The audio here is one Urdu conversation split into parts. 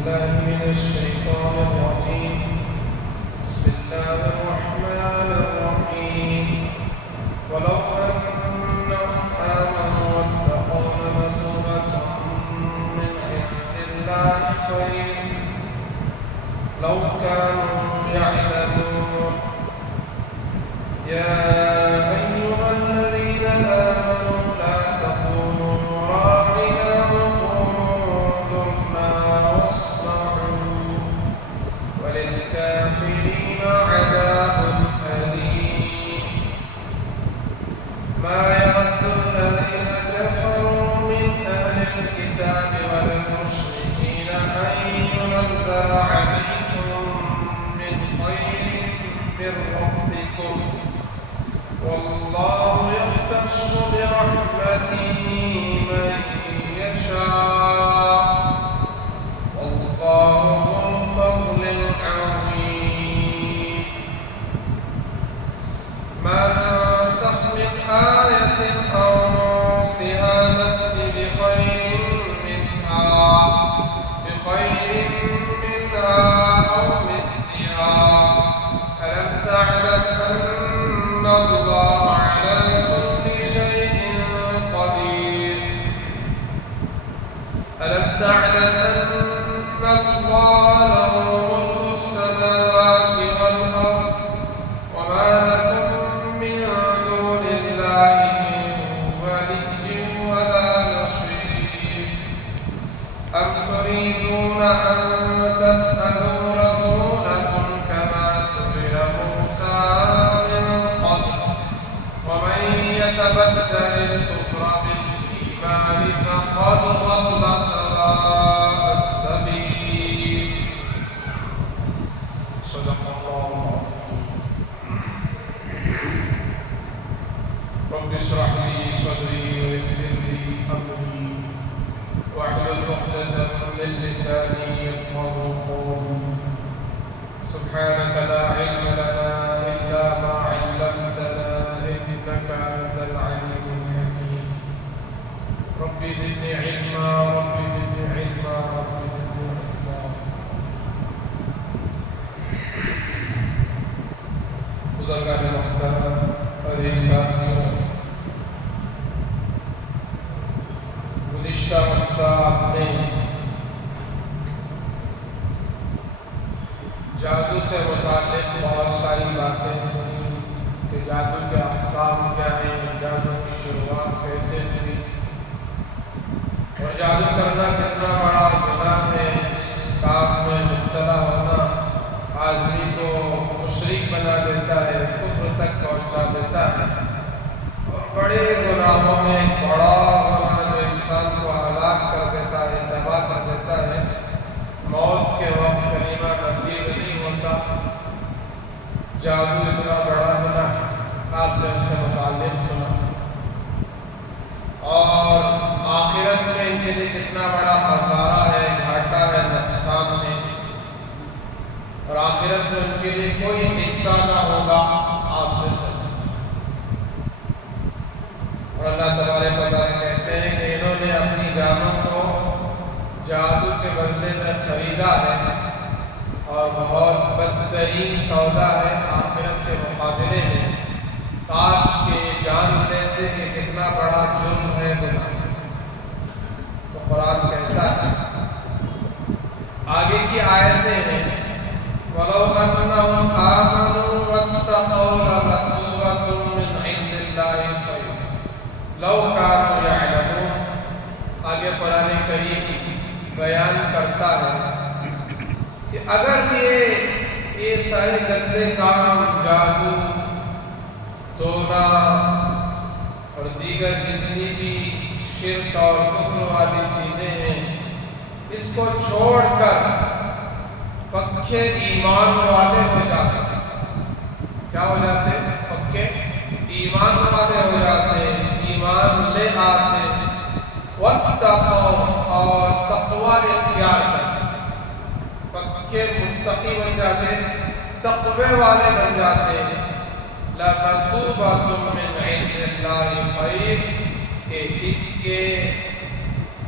بالله من الشيطان الرجيم. بسم الله الرحمن الرحيم. ولو أنهم آمنوا واتقوا لمثوبة من عند الله خير لو كانوا يعلمون. يا أيها الذين آمنوا لا تقولوا راعنا وقولوا انظرنا واسمعوا وللكافرين عذاب أليم. ما يود الذين كفروا من أهل الكتاب ولا المشركين أن ينزل عليكم من خير من ربكم والله يختص برحمته من يشاء والله ذو الفضل العظيم. ما ننسخ من آية أو ننسها نأت بخير منها أو مثلها. ألم تعلم أن الله على كل شيء قدير. ألم تعلم أن الله له ملك السماوات والأرض وما لكم من دون الله من ولي ولا نصير. أم تريدون أن تسألوا رسولكم كما سئل موسى من قبل ومن يتبدل الكفر بالإيمان فقد ضل سواء السبيل. صدق الله العظيم. رب اشرح لي صدري ويسر لي أمري واحلل عقدة من لساني يفقهوا قولي. سبحانك لا علم لنا إلا ما علمتنا إنك أنت العليم الحكيم. رب زدني علما رب زدني علما رب زدني علما. بزرگان محترم، عزیز ساتھیوں، گزشتہ ہفتہ آپ نے جادو سے متعلق بہت ساری باتیں سنی کہ جادو کے اقسام کیا ہیں، جادو کی شروعات کیسے ہوئی اور جادو کرنا کتنا بڑا گناہ ہے. اس کام میں مبتلا ہونا آدمی کو مشرک بنا دیتا ہے، کفر تک پہنچا دیتا ہے اور بڑے گناہوں میں ایک بڑا گناہ جو انسان کو ہلاک کر دیتا ہے، تباہ کر دیتا ہے، موت کے وقت کلمہ نصیب نہیں ہوتا. جادو اتنا بڑا گناہ ہے، آپ نے اس سے متعلق سنا اور آخرت میں ان کے لیے کتنا بڑا خسارہ ہے، گھاٹا ہے، نقصان ہے اور آخرت میں ان کے لیے کوئی حصہ نہ ہوگا. آپ نے سنا اور اللہ تبارک و تعالیٰ کہتے ہیں کہ انہوں نے اپنی جانوں کو جادو کے بدلے میں خریدا ہے اور بہت بدترین سودا ہے آخرت کے مقابلے میں. کاش کہ جان لیتے کہ کتنا بڑا جرم ہے، گناہ. تو قرآن کہتا ہے، آگے کی آیتیں ہیں، وَلَوْ أَنَّهُمْ آمَنُوا وَاتَّقَوْا لَمَثُوبَةٌ مِّنْ عِندِ اللَّهِ خَيْرٌ لَوْ كَانُوا يَعْلَمُونَ. آگے قرآن کریم بیان کرتا ہے کہ اگر یہ سارے گندے کام، جادو، ٹونا اور دیگر جتنی بھی شرک اور کفر والی چیزیں ہیں، اس کو چھوڑ کر پکے ایمان والے ہو جاتے. کیا ہو جاتے؟ پکے ایمان والے ہو جاتے، ایمان لے آتے. واتقوا اور تقوی اختیار کرتے، پکے متقی بن جاتے، تقوی والے بن جاتے. لَمَثُوبَةٌ مِّنْ عِندِ اللَّهِ خَيْرٌ کہ ان کے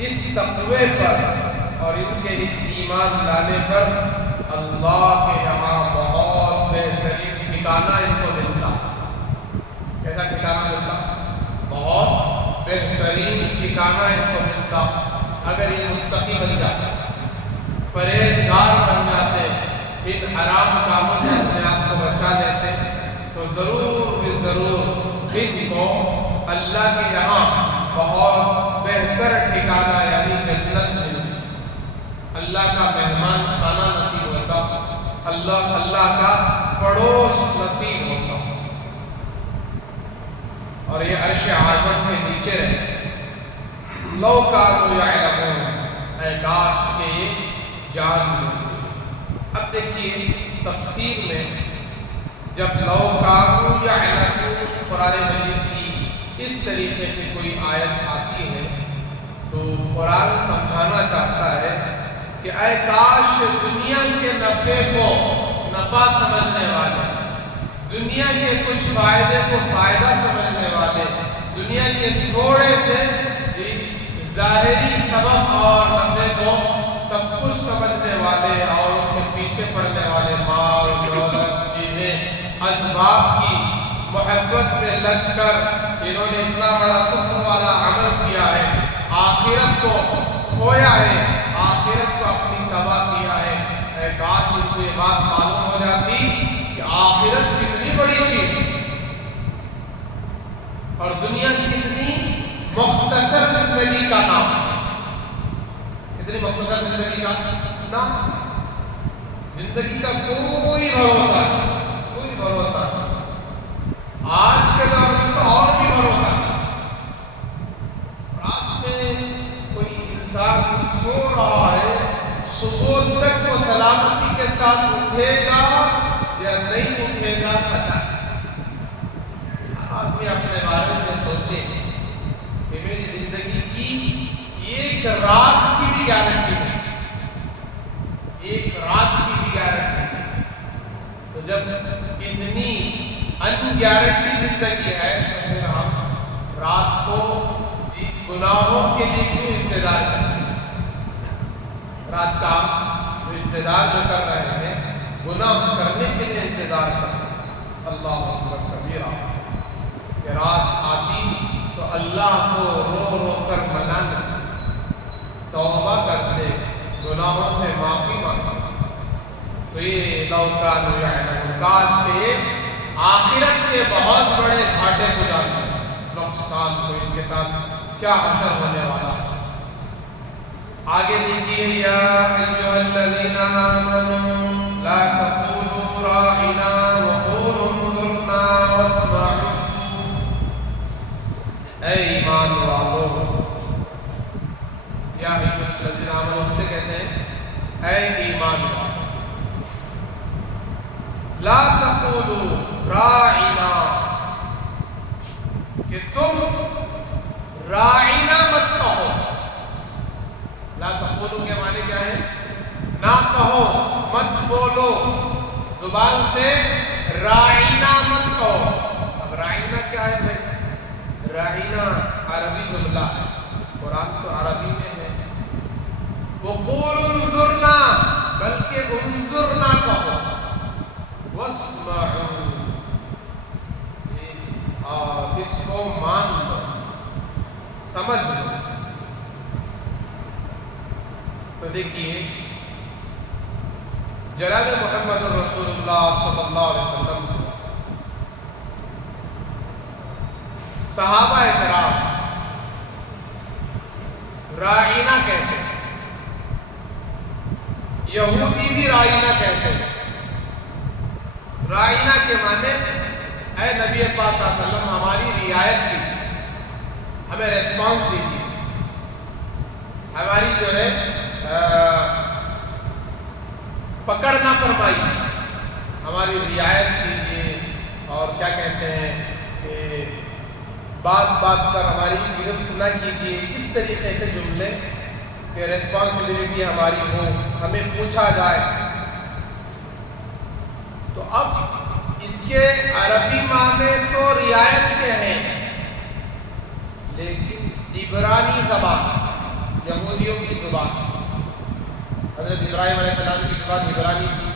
اس تقوی پر اور ان کے اس ایمان لانے پر اللہ کے یہاں بہت بہترین ٹھکانہ ان کو ملتا. کیسا ٹھکانہ ملتا؟ بہت بہترین ٹھکانہ ان کو ملتا. اگر یہ متقی بن جاتے، پرہیزگار بن جاتے، ان حرام کاموں سے اپنے آپ کو بچا لیتے، تو ضرور ان کو اللہ کے یہاں بہت بہتر ٹھکانہ یعنی جنت ملتی، اللہ کا مہمان خانہ نصیب ہوتا، اللہ کا پڑوس نصیب ہوتا، اور یہ عرش اعظم کے نیچے رہتے. لو کانوا یعلمون، اے کاش کہ یہ جان لیتے. اب دیکھیے تفسیر میں جب لو کانوا یعلمون قرآن مجید کی اس طریقے سے کوئی آیت آتی ہے تو قرآن سمجھانا چاہتا ہے کہ اے کاش دنیا کے نفع کو نفع سمجھنے والے، دنیا کے کچھ فائدے کو فائدہ سمجھنے والے، دنیا کے تھوڑے سے ظاہری سبب اور نفع کو سب کچھ سمجھنے والے اور اس کے پیچھے پڑنے والے، مال دولت چیزیں اسباب کی محبت میں لگ کر انہوں نے اتنا بڑا کفر والا عمل کیا ہے، آخرت کو کھویا ہے، آخرت کو اپنی تباہ کیا ہے. اے کاش اس کو یہ بات معلوم ہو جاتی کہ آخرت کتنی بڑی چیز ہے اور دنیا کتنی مختصر زندگی کا نام، کتنی مختصر زندگی کا نام. زندگی کا کوئی بھروسہ نہیں، کوئی بھروسہ نہیں. آج کے دور میں تو اور بھی بھروسہ نہیں. رات میں کوئی انسان سو رہا ہے، صبح تک وہ سلامتی کے ساتھ اٹھے گا یا نہیں اٹھے گا پتہ نہیں. آدمی اپنے بارے میں سوچے کہ میری زندگی کی ایک رات کی بھی گارنٹی نہیں، ایک رات کی بھی گارنٹی نہیں. تو جب اتنی ان گارنٹی زندگی ہے تو پھر ہم رات کو گناہوں کے لیے کیوں انتظار کرتے ہیں؟ رات کا جو انتظار جو کر رہے ہیں گناہ کرنے کے لیے انتظار کرتے ہیں. اللہ اکبر کبیرہ. کہ رات آتی تو اللہ کو رو رو کر منانا، توبہ کرتے، گناہوں سے معافی مانگتے. تو یہ لو کانوا یعلمون، کاش کہ آخرت کے بہت بڑے گھاٹے کو جانتے ہیں، نقصان کو، ان کے ساتھ کیا حشر ہونے والا ہے. آگے دیکھیے یا ایھا الذین آمنوا لا تقولوا راعنا وقولوا انظرنا واسمعوا. اے ایمان والو، یا ایھا الذین آمنوا کسے کہتے ہیں؟ اے ایمان والو. لا تقولوا راعنا، کہ تم راعنا مت کہو. لا تقولوا کے معنی کیا ہے؟ نہ کہو، مت بولو، زبان سے راعنا مت کہو. اب راعنا کیا ہے بھائی؟ راعنا عربی جملہ ہے، قرآن تو عربی میں ہے. وقولوا انظرنا، بلکہ انظرنا کہو. واسمعوا، اور اس کو مان لو، سمجھ لو. تو دیکھیے جناب محمد رسول اللہ صلی اللہ علیہ وسلم صحابہ کرام راعینا کہتے ہیں، یہودی بھی راعینا کہتے ہیں. راعینا کے معنی اے نبی پاک صلی اللہ علیہ وسلم ہماری رعایت کیجیے، ہمیں ریسپانس دیجیے، ہماری جو ہے پکڑ نہ فرمائیے، ہماری رعایت کیجیے. اور کیا کہتے ہیں کہ بات بات پر ہماری گرفت نہ کیجیے. اس طریقے سے جملے کہ ریسپانسبلٹی ہماری ہو، ہمیں پوچھا جائے. تو اب اس کے عربی معنی تو رعایت کے ہیں، لیکن عبرانی زبان، یہودیوں کی زبان، حضرت ابراہیم علیہ السلام کی زبان عبرانی تھی،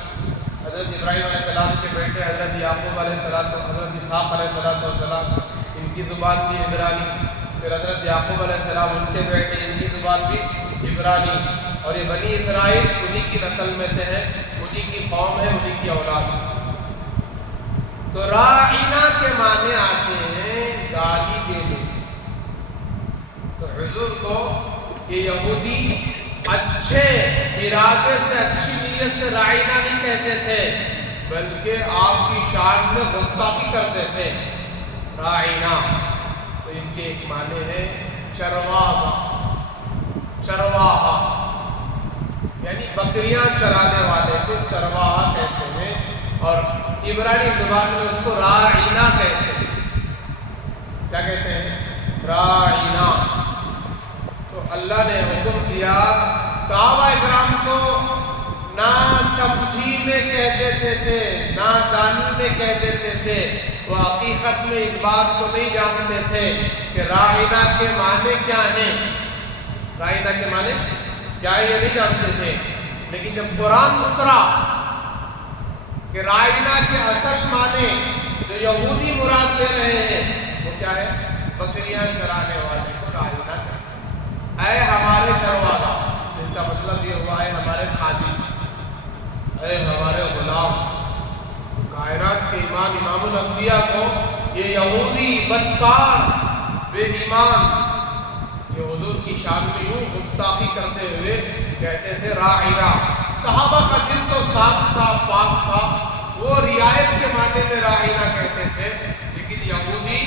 حضرت ابراہیم علیہ السلام کے بیٹے حضرت یعقوب علیہ السلام، حضرت اسحاق علیہ السلام ان کی زبان بھی عبرانی، پھر حضرت یعقوب علیہ السلام ان کے بیٹے ان کی زبان بھی عبرانی، اور یہ بنی اسرائیل انہی کی نسل میں سے ہے، انہی کی قوم ہے، انہی کی اولاد ہے۔ تو راعینا کے معنی آتے ہیں گالی دینے۔ تو حضور کو یہ یہودی اچھے ارادے سے، اچھی نیت سے راعینا نہیں کہتے تھے، بلکہ آپ کی شان میں گستاخی کرتے تھے۔ راعینا تو اس کے ایک معنی ہے چرواہا، چرواہا یعنی بکریاں چرانے والے کو چرواہا کہتے ہیں، اور عبرانی زبان میں اس کو راعینا کہتے ہیں۔ کیا کہتے ہیں؟ راعینا۔ تو اللہ نے حکم دیا، صحابہ اکرام کو نہ سمجھی میں کہہ دیتے تھے، نہ دانی میں کہہ دیتے تھے، وہ حقیقت میں اس بات کو نہیں جانتے تھے کہ راعینا کے معنی کیا ہیں، راعینا کے معنی کیا ہے یہ نہیں جانتے تھے۔ لیکن جب قرآن اترا کہ راعینا کے اصل معنی جو یہودی مراد لے رہے ہیں وہ کیا ہے؟ بکریاں چرانے والے کو راعینا کہتے ہیں۔ اے ہمارے چرواہا، اس کا مطلب یہ ہوا ہے ہمارے خادم، اے ہمارے غلام۔ کائنات کے امام الانبیاء کو یہ یہودی بدکار بے ایمان یہ حضور کی شان میں یوں گستاخی کرتے ہوئے کہتے تھے راعینا۔ صحابہ کا دل تو صاف تھا، پاک تھا، وہ رعایت کے معنی میں راعینا کہتے تھے، لیکن یہودی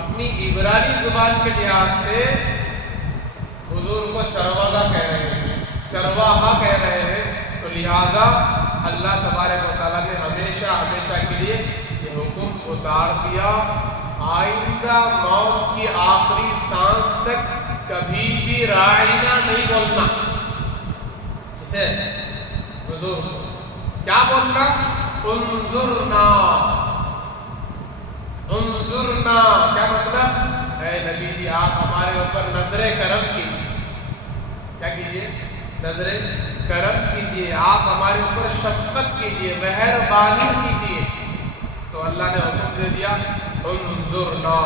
اپنی عبرانی زبان کے لحاظ سے حضور کو چرواہا کہہ رہے ہیں، چرواہا کہہ رہے ہیں، تو لہذا اللہ تبارک و تعالیٰ نے ہمیشہ کے لیے یہ حکم اتار دیا، آئندہ موت کی آخری سانس تک کبھی بھی راعینا نہیں بولنا۔ اسے حضور کو کیا بولنا؟ انظرنا، انظرنا کیا مطلب؟ اے نبی جی آپ ہمارے اوپر نظر کرم کیجیے، کیا کیجیے؟ نظر کرم کیجیے، آپ ہمارے اوپر شفقت کیجیے، مہربانی کیجیے۔ تو اللہ نے حکم دے دیا انظرنا،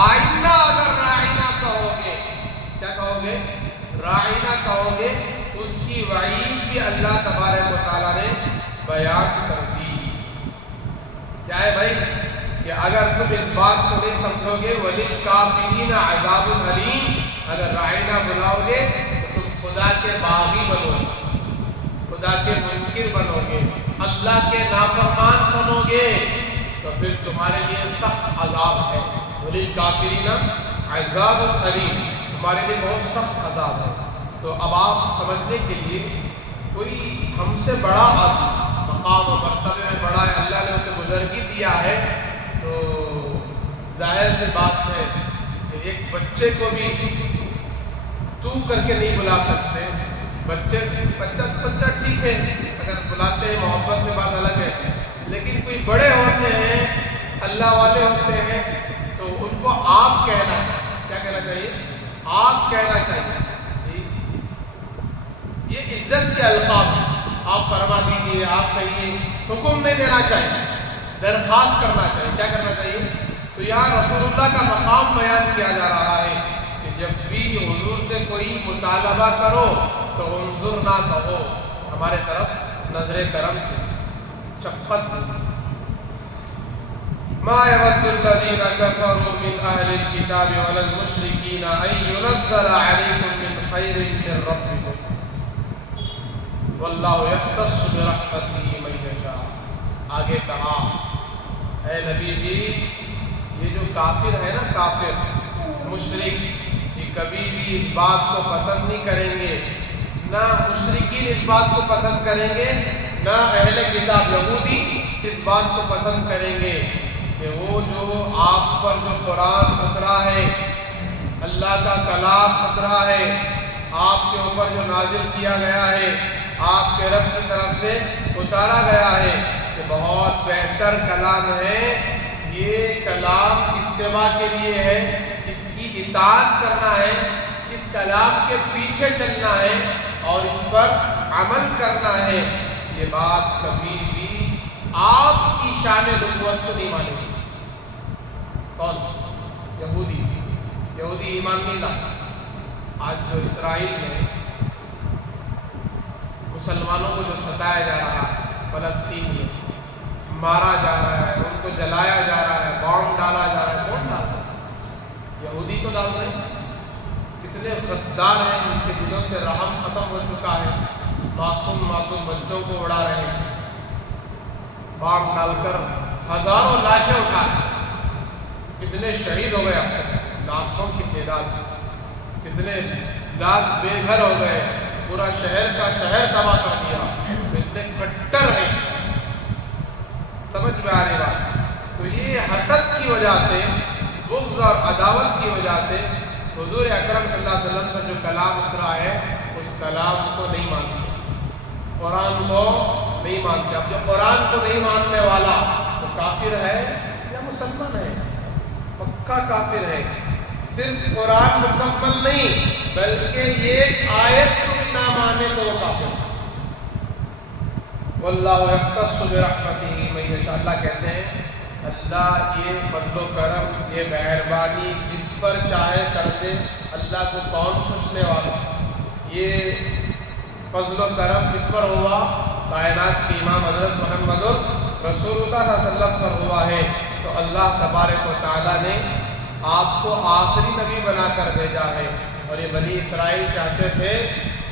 آئندہ اگر راعینا کہو گے، کیا کہو گے؟ راعینا کہو گے، اس کی وعید بھی اللہ تبارک و تعالیٰ نے بیان کر دی۔ کیا ہے بھائی کہ اگر تم اس بات کو نہیں سمجھو گے وَلِلْكَافِرِينَ عَذَابٌ أَلِيمٌ، اگر راعینا بلاؤ گے تو تم خدا کے باغی بنو گے، خدا کے منکر بنو گے، اللہ کے نافرمان بنو گے، تو پھر تمہارے لیے سخت عذاب ہے۔ وَلِلْكَافِرِينَ عَذَابٌ أَلِيمٌ، تمہارے لیے بہت سخت عذاب ہے۔ تو اب آپ سمجھنے کے لیے کوئی ہم سے بڑا آدمی مقام و مرتبے میں بڑا ہے، اللہ نے اسے بزرگی دیا ہے، تو ظاہر سی بات ہے کہ ایک بچے کو بھی تو کر کے نہیں بلا سکتے۔ بچہ ٹھیک ہے، اگر بلاتے ہیں محبت میں بات الگ ہے، لیکن کوئی بڑے ہوتے ہیں، اللہ والے ہوتے ہیں، تو ان کو آپ کہنا چاہیے۔ کیا کہنا چاہیے؟ آپ کہنا چاہیے۔ یہ عزت کے القاب ہیں، آپ فرما دیجیے، آپ کہیے، حکم نہیں دینا چاہیے، درخواست کرنا چاہیے۔ کیا کرنا چاہیے؟ تو یہاں رسول اللہ کا مقام بیان کیا جا رہا ہے کہ جب بھی حضور سے کوئی مطالبہ کرو تو انظرنا کہو، ہمارے طرف نظر کرم کی، شفقت کی۔ ما يود الذين كفروا من أهل الكتاب ولا المشركين أن ينزل عليكم من خير من ربكم واللہ یختص برحمتہ من یشاء۔ آگے کہا اے نبی جی یہ جو کافر ہے نا، کافر مشرک، یہ کبھی بھی اس بات کو پسند نہیں کریں گے، نہ مشرکین اس بات کو پسند کریں گے، نہ اہل کتاب یہودی اس بات کو پسند کریں گے کہ وہ جو آپ پر جو قرآن اترا ہے، اللہ کا کلام اترا ہے، آپ کے اوپر جو نازل کیا گیا ہے، آپ کے رب کی طرف سے اتارا گیا ہے، کہ بہت بہتر کلام ہے، یہ کلام اتباع کے لیے ہے، اس کی اطاعت کرنا ہے، اس کلام کے پیچھے چلنا ہے، اور اس پر عمل کرنا ہے، یہ بات کبھی بھی آپ کی شان نبوت کو نہیں مانے گی۔ کون؟ یہودی ایمان نہیں لاتا۔ آج جو اسرائیل میں مسلمانوں کو جو ستایا جا رہا ہے، فلسطین میں مارا جا رہا ہے، ان کو جلایا جا رہا ہے، بام ڈالا جا رہا ہے، کون ڈالتا ہے؟ یہودی تو ڈال رہے ہیں۔ کتنے غدار ہیں، ان کے دلوں سے رحم ختم ہو چکا ہے، معصوم بچوں کو اڑا رہے ہیں، بام ڈال کر ہزاروں لاشیں اٹھا رہے ہیں۔ کتنے شہید ہو گئے، اب تک لاکھوں کی تعداد، کتنے لاکھ بے گھر ہو گئے، پورا شہر کا شہر تباہ کر دیا۔ کتنے کٹر ہیں، سمجھ میں آ رہی بات؟ تو یہ حسد کی وجہ سے، بغض اور عداوت کی وجہ سے حضور اکرم صلی اللہ علیہ وسلم کا جو کلام اترا ہے اس کلام کو نہیں مانتے، قرآن کو نہیں مانتے۔ اب جو قرآن کو نہیں ماننے والا وہ کافر ہے یا مسلمان ہے؟ پکا کافر ہے۔ صرف قرآن مکمل نہیں بلکہ ایک آیت کو بھی نہ مانے تو وہ کافر ہے۔ واللہ یختص برحمتہ من یشاء، اللہ کہتے ہیں اللہ یہ فضل و کرم، یہ مہربانی جس پر چاہے کر دے۔ اللہ کو کون پوچھنے والا؟ یہ فضل و کرم کس پر ہوا؟ کائنات کی امام حضرت محمد رسول اللہ صلی اللہ علیہ وسلم پر ہوا ہے۔ تو اللہ تبارک و تعالیٰ نے آپ کو آخری نبی بنا کر بھیجا ہے، اور یہ بنی اسرائیل چاہتے تھے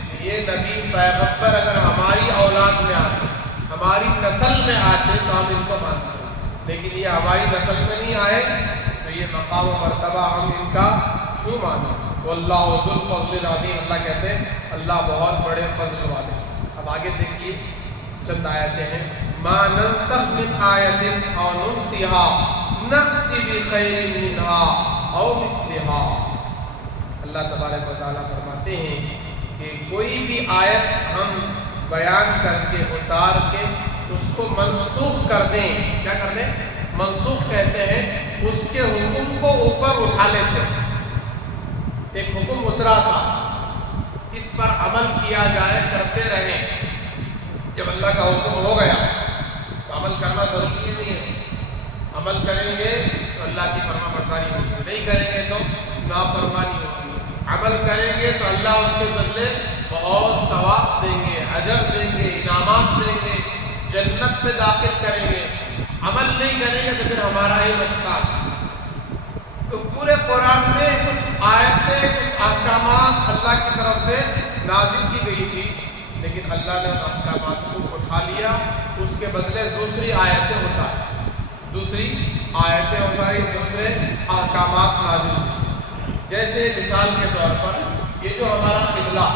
کہ یہ نبی پیغمبر اگر ہماری اولاد میں آتے، ہماری نسل میں آتے تو ہم ان کو مانتے، لیکن یہ ہماری نسل میں نہیں آئے تو یہ مقام و مرتبہ ہم ان کا کیوں مانا؟ واللہ ذو الفضل العظیم، اللہ کہتے ہیں اللہ بہت بڑے فضل والے۔ اب آگے دیکھیے چند آیتیں ہیں۔ ما ننسخ من آیت او ننسها نأتی بخیر منها او مثلها، اللہ تبارک و تعالیٰ فرماتے ہیں کہ کوئی بھی آیت ہم بیان کر کے اتار کے اس کو منسوخ کر دیں۔ کیا کر دیں؟ منسوخ کہتے ہیں اس کے حکم کو اوپر اٹھا لیتے ہیں۔ ایک حکم اترا تھا، اس پر عمل کیا جائے، کرتے رہیں۔ جب اللہ کا حکم ہو گیا تو عمل کرنا ضروری نہیں ہے۔ عمل کریں گے تو اللہ کی فرما برداری ہوگی، نہیں کریں گے تو نافرمانی ہوگی۔ عمل کریں گے تو اللہ اس کے بدلے بہت ثواب دیں گے، اجر دیں گے، انعامات دیں گے، جنت میں داخل کریں گے۔ عمل نہیں کریں گے تو پھر ہمارا ہی نقصان۔ تو پورے قرآن میں کچھ آیتیں، کچھ احکامات اللہ کی طرف سے نازل کی گئی تھی، لیکن اللہ نے ان احکامات کو اٹھا لیا، اس کے بدلے دوسری آیتیں اتاری، دوسرے احکامات نازل کی۔ جیسے مثال کے طور پر یہ جو ہمارا قبلہ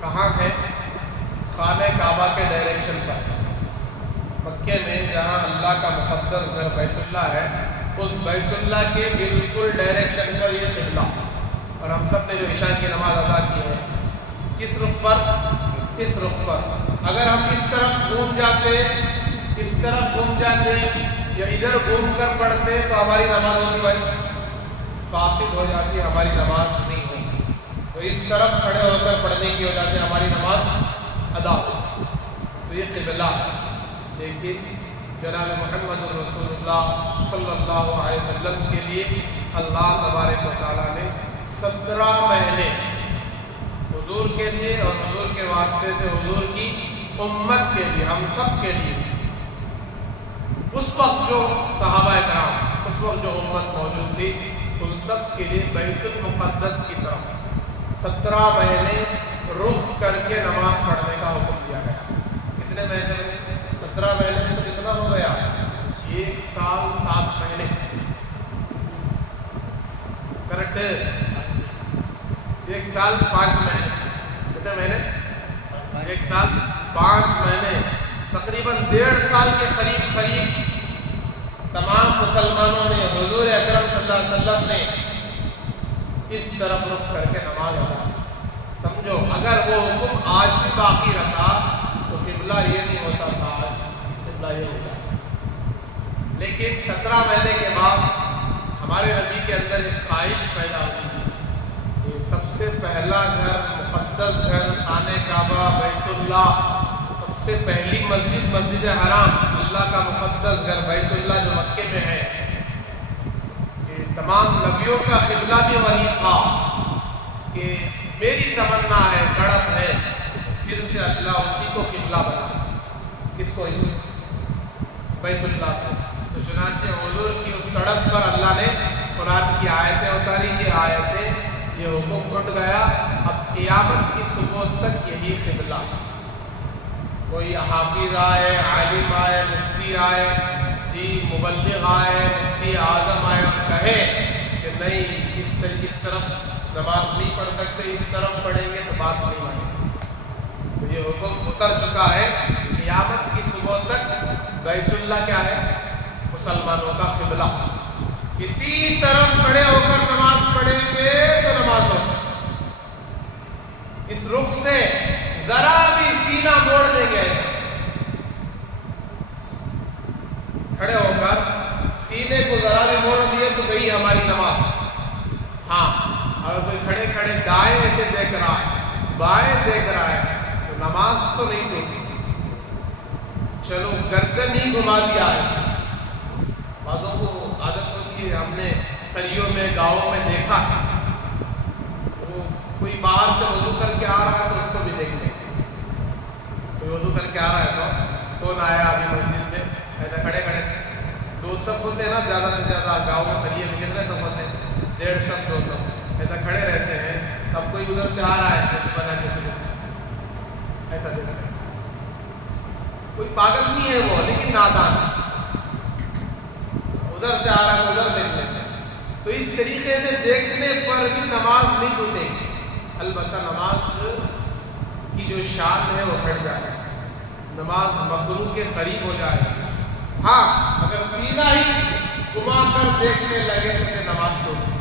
کہاں ہے؟ خانہ کعبہ کے ڈائریکشن پر، مکے میں جہاں اللہ کا مقدس گھر بیت اللہ ہے، اس بیت اللہ کے بالکل ڈائریکشن پر یہ قبلہ۔ اور ہم سب نے جو عشاء کی نماز ادا کی ہے کس رخ پر؟ اس رخ پر۔ اگر ہم اس طرف گھوم جاتے، اس طرف گھوم جاتے یا ادھر گھوم کر پڑھتے تو ہماری نماز ہوتی بھائی فاسد ہو جاتی، ہماری نماز نہیں ہوتی۔ تو اس طرف کھڑے ہو کر پڑھنے کی ہو جاتی، ہماری نماز ادا ہوتی۔ تو یہ قبلہ ہے۔ لیکن جناب محمد رسول اللہ صلی اللہ علیہ وسلم کے لیے اللہ تبارک و تعالیٰ نے 17 مہینے حضور کے لیے اور حضور کے واسطے سے حضور کی امت کے لیے، ہم سب کے لیے، اس وقت جو صحابہ کرام، اس وقت جو امت موجود تھی، ان سب کے لیے بیت المقدس کی طرف 17 مہینے رخ کر کے نماز پڑھنے کا حکم دیا گیا۔ کتنے مہینے میں؟ 17 مہینے میں تو کتنا ہو گیا؟ 1 سال 7 مہینے، کریکٹ؟ 1 سال 5 مہینے، کتنے مہینے؟ 1 سال 5 مہینے، تقریباً 1.5 سال کے قریب تمام مسلمانوں نے، حضور اکرم صلی اللہ علیہ وسلم نے اس طرف رخ کر کے نماز ادا کی۔ سمجھو اگر وہ حکم آج بھی باقی رہتا تو قبلہ یہ نہیں ہوتا تھا، قبلہ یہ ہوتا۔ لیکن 17 مہینے کے بعد ہمارے نبی کے اندر ایک خواہش پیدا ہوئی کہ سب سے پہلا گھر مقدس مقدس گھر، خانہ کعبہ، بیت اللہ، سب سے پہلی مسجد مسجد حرام، اللہ کا مقدس گھر بیت اللہ جو مکے میں ہے، کہ تمام نبیوں کا قبلہ بھی وہی تھا، کہ میری تمنا ہے، تڑپ ہے، پھر سے اللہ اسی کو قبلہ بنا، کس کو؟ اس بیت اللہ کو۔ تو چنانچہ حضور کی اس تڑپ پر اللہ نے قرآن کی آیتیں اتاری، یہ آیتیں، یہ حکم اٹھ گیا، اب قیامت کی صبح تک یہی قبلہ۔ کوئی حافظ آئے، عالم آئے، مفتی آئے، مبلغ آئے، مفتی اعظم آئے اور کہے کہ نہیں اس طرف نماز نہیں پڑھ سکتے، اس طرف پڑھیں گے تو بات نہیں مانیں گے۔ تو یہ حکم اتر چکا ہے، قیامت کی صبح تک بیت اللہ کیا ہے؟ مسلمانوں کا قبلہ۔ اسی طرف کھڑے ہو کر نماز پڑھیں گے تو نماز ہوگی، اس رخ سے ذرا بھی سینہ موڑ دیں گے، کھڑے ہو کر سینے کو ذرا بھی موڑ دیے تو گئی ہماری نماز۔ ہاں، اگر کوئی کھڑے کھڑے دائیں ایسے دیکھ رہا ہے، بائیں دیکھ رہا ہے تو نماز تو نہیں ہوتی۔ چلو گردن ہی گھما دیا ہے، بعضوں کو عادت ہوتی ہے، ہم نے قریوں میں، گاؤں میں دیکھا ہے، وہ کوئی باہر سے وضو کر کے آ رہا ہے تو اس کو بھی دیکھ لیں گے، کوئی وضو کر کے آ رہا ہے تو کون آیا ابھی مسجد میں، ایسا کھڑے کھڑے 2 صف ہوتے ہیں نا، زیادہ سے زیادہ گاؤں میں قریے میں کتنے صف ہوتے ہیں؟ 1.5 صف 2 صف ایسا کھڑے رہتے ہیں، اب کوئی ادھر سے آ رہا ہے جیسے بنا کے ایسا دیکھ رہے ہیں، کوئی پاگل نہیں ہے وہ، لیکن نادان ہے، ادھر سے آ رہا ہے ادھر دیکھ لیتے ہیں۔ تو اس طریقے سے دیکھنے پر بھی نماز نہیں ٹوٹے گی، البتہ نماز کی جو شان ہے وہ گھٹ جائے گی، نماز مکروہ کے قریب ہو جائے گی۔ ہاں، اگر سینہ ہی گھما کر دیکھنے لگے تو پھر نماز ٹوٹ گئی،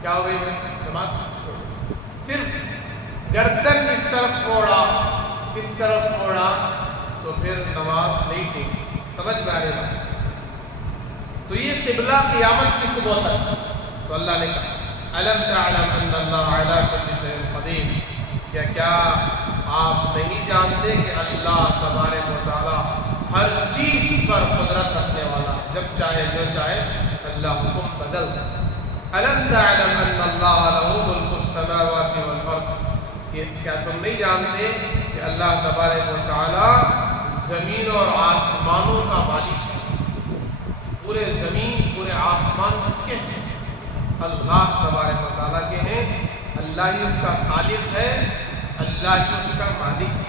کیا ہو گئی؟ نماز ٹوٹ گئی۔ صرف گردن اس طرف موڑا، اس طرف موڑا تو پھر نماز نہیں ٹوٹی۔ سمجھ میں آ رہی بات؟ تو یہ قبلہ قیامت کی صبح تک۔ تو اللہ نے کہا الم تعلم ان اللہ علی کل شیء قدیر، کیا آپ نہیں جانتے کہ اللہ تبارک و تعالی ہر چیز پر قدرت رکھنے والا، جب چاہے جو چاہے اللہ حکم بدل دے۔ الم تعلم ان اللہ لہ ملک السماوات والارض، کیا تم نہیں جانتے کہ اللہ تبارک و تعالی زمین اور آسمانوں کا مالک ہے؟ پورے زمین پورے آسمان کس کے ہیں؟ اللہ تبارک و تعالیٰ کے ہیں، اللہ ہی اس کا خالق ہے، اللہ ہی اس کا مالک ہے۔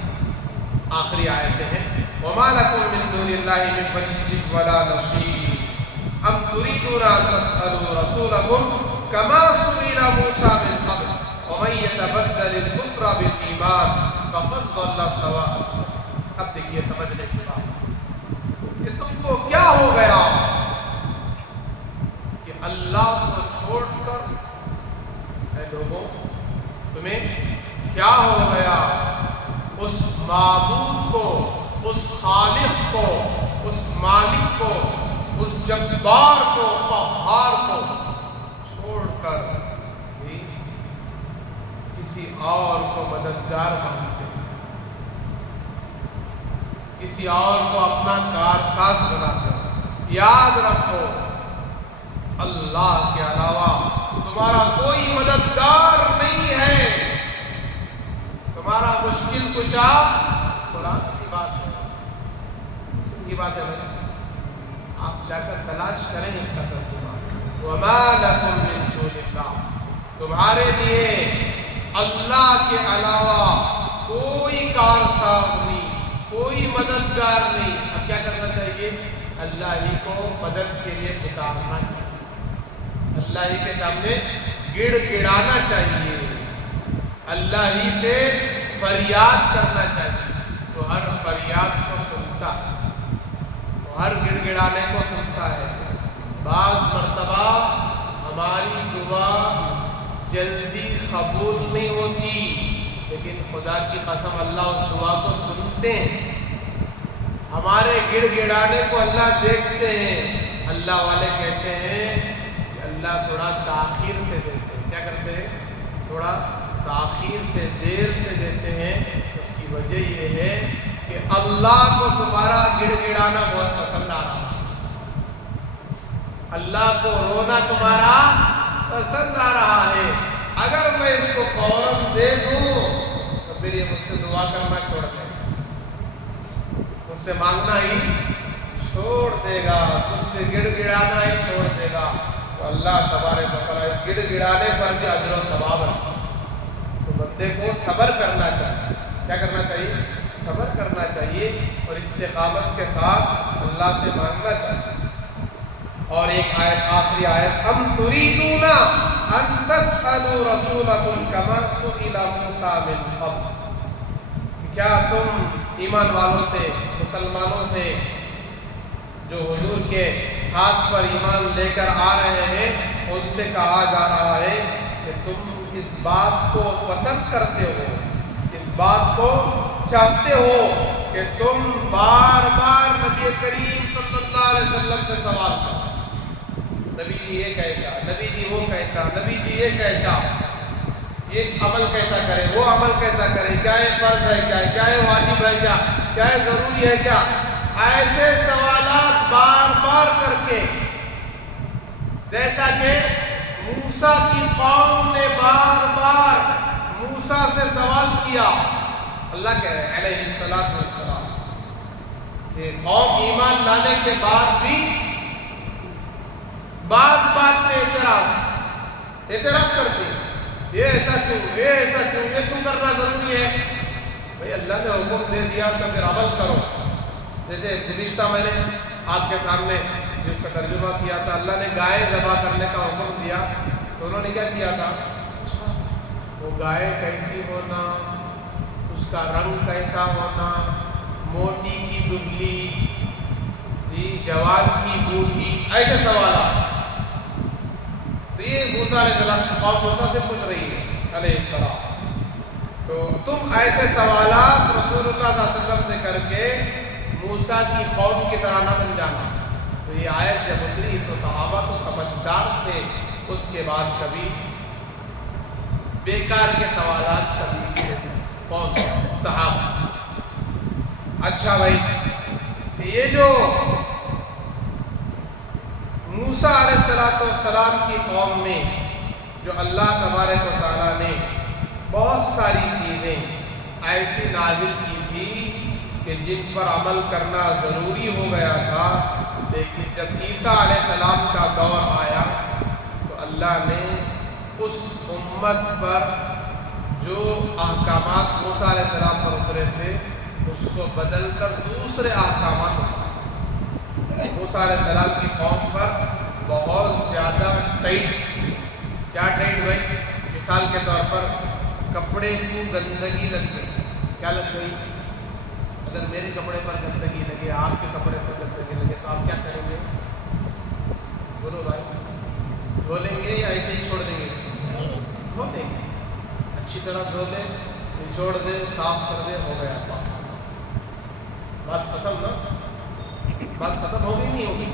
آخری آیتیں ہیں وَمَا لَكُم مِّن دُونِ اللَّهِ مِن وَلِيٍّ وَلَا نَصِيرٍ أَمْ تُرِيدُونَ أَن تَسْأَلُوا رَسُولَكُمْ كَمَا سُئِلَ مُوسَىٰ مِن قَبْلُ وَمَن يَتَبَدَّلِ الْكُفْرَ بِالْإِيمَانِ فَقَدْ ضَلَّ سَوَاءَ السَّبِيلِ۔ اب دیکھیے سمجھنے کی بات کہ تم کو کیا ہو گیا کہ اللہ کو چھوڑ کر، اے لوگوں تمہیں کیا ہو گیا اس معبود کو، اس خالق کو، اس مالک کو، اس جبار کو، قہار کو چھوڑ کر کسی اور کو مددگار مانتے ہیں، کسی اور کو اپنا کارساز بناتے ہیں۔ یاد رکھو اللہ کے علاوہ تمہارا کوئی مددگار نہیں ہے، تمہارا مشکل کشا قرآن کی بات ہے، کس کی بات ہے بھائی؟ آپ جا کر تلاش کریں اس کا ترجمہ۔ وَمَا لَكُم مِّن دُونِ اللَّهِ، تمہارے لیے اللہ کے علاوہ کوئی کارساز نہیں، کوئی مددگار نہیں۔ اب کیا کرنا چاہیے؟ اللہ ہی کو مدد کے لیے پکارنا چاہیے، اللہ ہی کے سامنے گڑ گڑانا چاہیے، اللہ ہی سے فریاد کرنا چاہیے۔ تو ہر فریاد کو سنتا ہے، تو ہر گڑ گڑانے کو سنتا ہے۔ بعض مرتبہ ہماری دعا جلدی قبول نہیں ہوتی، لیکن خدا کی قسم اللہ اس دعا کو سنتے ہیں، ہمارے گڑ گڑانے کو اللہ دیکھتے ہیں۔ اللہ والے کہتے ہیں کہ اللہ تھوڑا تاخیر سے دیتے ہیں، کیا کرتے ہیں؟ تھوڑا تاخیر سے دیر سے دیتے ہیں، اس کی وجہ یہ ہے کہ اللہ کو تمہارا گڑ گڑانا بہت پسند آ رہا ہے، اللہ کو رونا تمہارا پسند آ رہا ہے۔ اگر میں اس کو فوراً دے دوں تو پھر یہ مجھ سے دعا کرنا چھوڑ دے گا، مجھ سے مانگنا ہی چھوڑ دے گا، مجھ سے گڑ گڑانا ہی چھوڑ دے گا۔ تو اللہ تبارک و تعالیٰ اس گڑ گڑانے پر بھی اجر و ثواب رکھتا ہے۔ تو بندے کو صبر کرنا چاہیے، کیا کرنا چاہیے؟ صبر کرنا چاہیے اور استقامت کے ساتھ اللہ سے مانگنا چاہیے۔ اور ایک آیت، آخری آیت، ام تريدون ان تسألوا رسولکم کما سئل موسیٰ من قبل، کیا تم ایمان والوں سے، مسلمانوں سے جو حضور کے ہاتھ پر ایمان لے کر آ رہے ہیں، ان سے کہا جا رہا ہے کہ تم اس بات کو پسند کرتے ہو، اس بات کو چاہتے ہو کہ تم بار بار نبی کریم صلی اللہ علیہ وسلم سے سوال کرو، نبی جی یہ کیسا، نبی جی وہ کیسا، نبی جی یہ کیسا، یہ عمل کیسا کرے، وہ عمل کیسا کرے، کیا یہ فرض ہے، کیا یہ واجب ہے، کیا یہ ضروری ہے، کیا ایسے سوالات بار بار کر کے، جیسا کہ موسیٰ کی قوم نے بار بار موسیٰ سے سوال کیا۔ اللہ کہہ رہے ہیں علیہ السلام کہ قوم ایمان لانے کے بعد بھی بات میں اعتراض کرتی ہے، یہ ایسا کیوں، یہ ایسا کیوں، یہ کیوں کرنا ضروری ہے؟ بھئی اللہ نے حکم دے دیا تو پھر عمل کرو۔ جیسے گزشتہ میں نے آپ کے سامنے جس کا ترجمہ کیا تھا، اللہ نے گائے ذبح کرنے کا حکم دیا تو انہوں نے کیا کیا تھا؟ وہ گائے کیسی ہونا، اس کا رنگ کیسا ہونا، موٹی کی دبلی، جوان کی بوڑھی، ایسے سوالات۔ تو یہ موسیٰ علیہ السلام کی قوم موسیٰ سے پوچھ رہی ہے علیہ السلام، تو تم ایسے سوالات رسول اللہ صلی اللہ علیہ وسلم سے کر کے موسیٰ کی قوم کی طرح نہ بن جانا۔ تو یہ آیت جب اتری تو صحابہ تو سمجھدار تھے، اس کے بعد کبھی بیکار کے سوالات کبھی کون؟ صحابہ۔ اچھا بھائی، یہ جو موسیٰ علیہ السلام کی قوم میں جو اللہ تبارک و تعالیٰ نے بہت ساری چیزیں ایسی نازل کی تھی کہ جن پر عمل کرنا ضروری ہو گیا تھا، لیکن جب عیسیٰ علیہ السلام کا دور آیا تو اللہ نے اس امت پر جو احکامات موسیٰ علیہ السلام پر اترے تھے اس کو بدل کر دوسرے احکامات اتارے۔ موسیٰ علیہ السلام کی قوم پر بہت زیادہ ٹائٹ، کیا ٹائٹ بھائی؟ مثال کے طور پر کپڑے کو گندگی لگ گئی، کیا لگ گئی؟ اگر میرے کپڑے پر گندگی لگے، آپ کے کپڑے پر گندگی لگے تو آپ کیا کریں گے؟ بولو بھائی، دھو لیں گے یا ایسے ہی چھوڑ دیں گے؟ دھو لیں گے، اچھی طرح دھو لیں، نچوڑ دیں، صاف کر دیں، ہو گیا بات ختم نا؟ بات ختم ہوگی نہیں ہوگی؟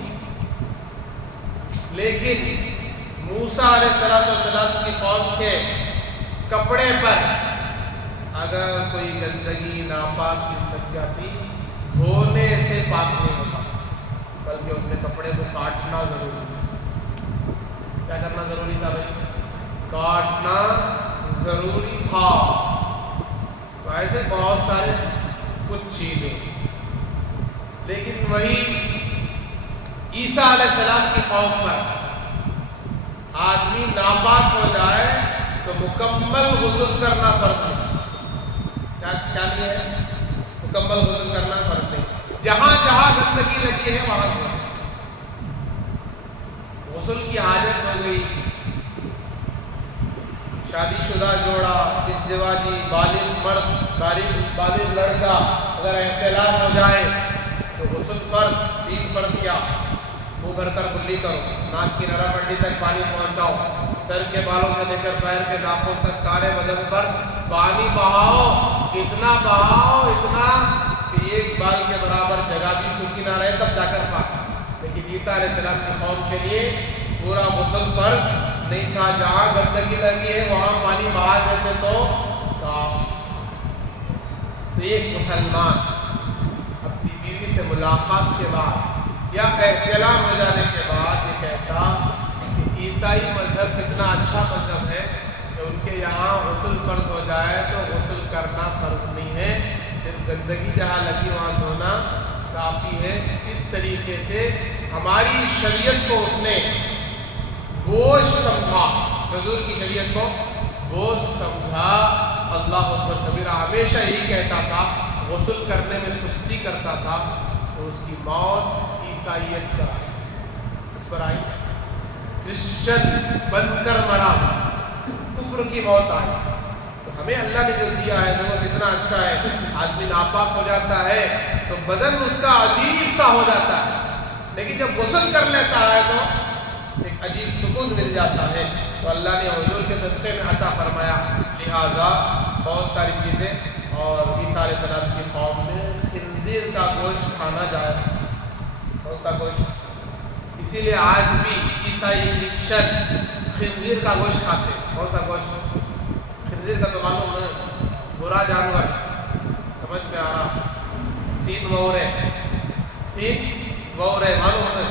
لیکن موسیٰ علیہ السلام کی قوم کے کپڑے پر اگر کوئی گندگی ناپاک چیز لگ جاتی، دھونے سے پاک نہیں ہوتا، بلکہ اپنے کپڑے کو کاٹنا ضروری تھا۔ کیا کرنا ضروری تھا بھائی؟ کاٹنا ضروری تھا۔ تو ایسے بہت سارے کچھ چیزیں، لیکن وہی عیسیٰ علیہ السلام کی قوم پر آدمی ناپاک ہو جائے تو مکمل غسل کرنا فرض ہے۔ کیا نہیں ہے؟ مکمل غسل کرنا فرض ہے۔ جہاں جہاں گندگی لگی ہے وہاں غسل کی حاجت ہو گئی۔ شادی شدہ جوڑا، ازدواجی، بالغ مرد، بالغ لڑکا اگر احتلام ہو جائے تو غسل فرض۔ 3 فرض کیا؟ منہ بھر کر کلی کرو، ناک کی نرم ہڈی تک پانی پہنچاؤ، سر کے بالوں سے لے کر پیر کے ناخن تک سارے بدن پر پانی بہاؤ، اتنا بہاؤ اتنا کہ ایک بال کے برابر جگہ بھی سوکھی نہ رہے، تب جا کر پاک۔ لیکن عیسیٰ علیہ السلام کی قوم کے لیے پورا غسل فرض نہیں تھا، جہاں گندگی لگی ہے وہاں پانی بہا دیتے تو کافی۔ تو ایک مسلمان اپنی بیوی سے ملاقات کے بعد یا احتلام ہو جانے کے بعد یہ کہتا کہ عیسائی مذہب اتنا اچھا مذہب ہے کہ ان کے یہاں غسل فرض ہو جائے تو غسل کرنا فرض نہیں ہے، صرف گندگی جہاں لگی وہاں دھونا کافی ہے۔ اس طریقے سے ہماری شریعت کو اس نے بوجھ سمجھا، حضور کی شریعت کو بوجھ سمجھا۔ اللہ اکبر کبیرہ ہمیشہ یہی کہتا تھا، غسل کرنے میں سستی کرتا تھا تو اس کی موت عیسائیت پر آئی، اس پر آئی، کرسچن بن کر مرا، کفر کی موت آئی۔ تو ہمیں اللہ نے جو دیا ہے وہ کتنا اچھا ہے۔ آدمی ناپاک ہو جاتا ہے تو بدن اس کا عجیب سا ہو جاتا ہے، لیکن جب غسل کر لیتا ہے تو ایک عجیب سکون مل جاتا ہے۔ تو اللہ نے حضور کے صدقے میں عطا فرمایا، لہٰذا بہت ساری چیزیں۔ اور عیسیٰ علیہ السلام کی قوم میں خنزیر کا گوشت کھانا جائز تھا، کون سا گوشت؟ اسی لیے آج بھی عیسائی کرسچن خنزیر کا گوشت کھاتے ہیں۔ کون سا گوشت؟ خنزیر کا تو معلوم ہے، برا جانور، سمجھ میں آ رہا، سین وورے، سین وورے معلوم ہے،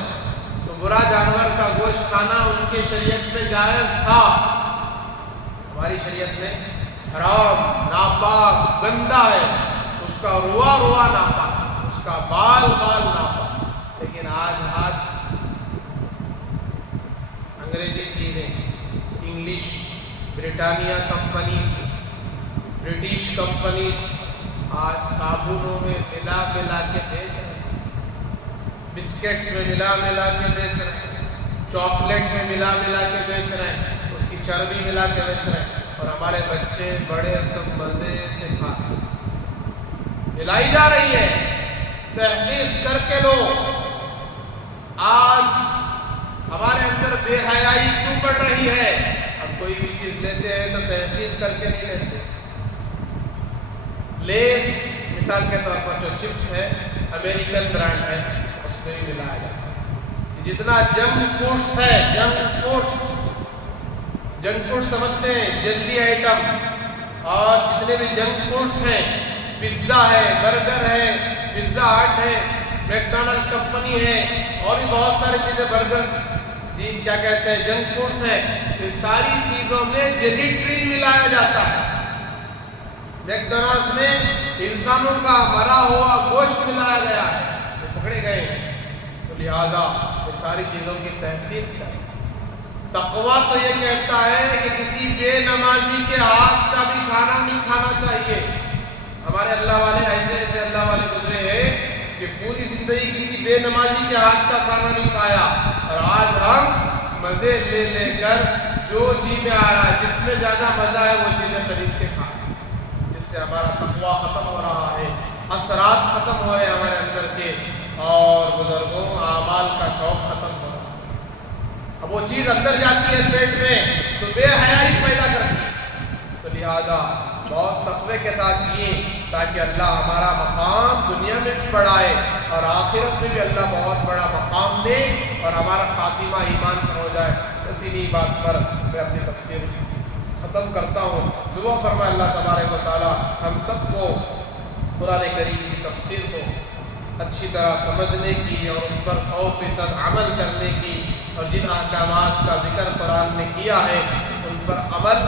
تو برا جانور کا گوشت کھانا ان کی شریعت میں جائز تھا، ہماری شریعت میں حرام، ناپاک، گندا ہے، اس کا روا روا ناپاک، اس کا بال بال ناپاک۔ لیکن آج انگریزی چیزیں، انگلش، برطانیہ کمپنیز، برٹش کمپنیز آج صابنوں میں ملا ملا کے بیچ رہے ہیں، بسکٹس میں ملا ملا کے بیچ رہے ہیں، چاکلیٹ میں ملا ملا کے بیچ رہے ہیں، اس کی چربی ملا کے بیچ رہے ہیں، اور ہمارے بچے بڑے سب مزے سے کھا رہے ہیں۔ ملائی جا رہی ہے، تحقیق کر کے لو۔ آج ہمارے اندر بے حیائی کیوں بڑھ رہی ہے؟ ہم کوئی بھی چیز لیتے ہیں تو تحقیق کر کے نہیں لیتے۔ لیس مثال کے طور پر جو چپس ہے، امریکن برانڈ ہے، اس میں بھی ملایا جاتا ہے۔ جتنا جنک فوڈس ہے، جنک فوڈ سمجھتے ہیں جلدی آئٹم، اور جتنے بھی جنک فوڈس ہیں، پیزا ہے، برگر ہے، پیزا ہٹ ہے، میکڈونلڈس کمپنی ہے، اور بھی بہت ساری چیزیں، برگرز، جی کیا کہتے ہیں، جنک فوڈس ہیں، یہ ساری چیزوں میں جیلیٹرین ملایا جاتا ہے۔ میکڈونلڈس میں انسانوں کا مرا ہوا گوشت ملایا گیا ہے، یہ پکڑے گئے ہیں۔ تو لہذا یہ ساری چیزوں کی تحقیق کریں۔ تقویٰ تو یہ کہتا ہے کہ کسی بے نمازی کے ہاتھ کا بھی کھانا نہیں کھانا چاہیے۔ ہمارے اللہ والے ایسے اللہ والے گزرے ہیں کہ پوری زندگی کسی بے نمازی کے ہاتھ کا کھانا نہیں کھایا، اور آج ہم مزے لے لے کر جو جی میں آ رہا ہے، جس میں زیادہ مزہ ہے وہ چیزیں خرید کے کھا رہے ہیں، جس سے ہمارا تقویٰ ختم ہو رہا ہے، اثرات ختم ہو رہے ہیں ہمارے اندر کے، اور بزرگوں اعمال کا شوق ختم ہو رہا ہے۔ اب وہ چیز اندر جاتی ہے پیٹ میں تو بے حیائی پیدا کرتی ہے۔ تو لہذا بہت تقوی کے ساتھ کیے تاکہ اللہ ہمارا مقام دنیا میں بھی بڑھائے اور آخرت میں بھی اللہ بہت بڑا مقام دے اور ہمارا خاتمہ ایمان پر ہو جائے۔ اسی بات پر میں اپنی تفسیر ختم کرتا ہوں۔ دعا فرمائے اللہ تبارک و تعالی ہم سب کو قرآن کریم کی تفسیر کو اچھی طرح سمجھنے کی اور اس پر 100% عمل کرنے کی، اور جن احکامات کا ذکر قرآن نے کیا ہے ان پر عمل،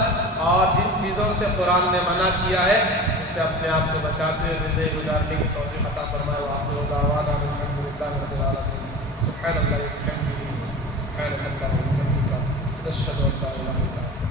اور جن چیزوں سے قرآن نے منع کیا ہے اس سے اپنے آپ کو بچاتے ہوئے زندگی گزارنے کی توفیق عطا فرمائے۔ وآخر دعوانا الحمد للہ رب العالمین۔ سبحان اللہ وبحمدہ، سبحانک اللہم وبحمدک، نشہد ان لا الہ الا انت۔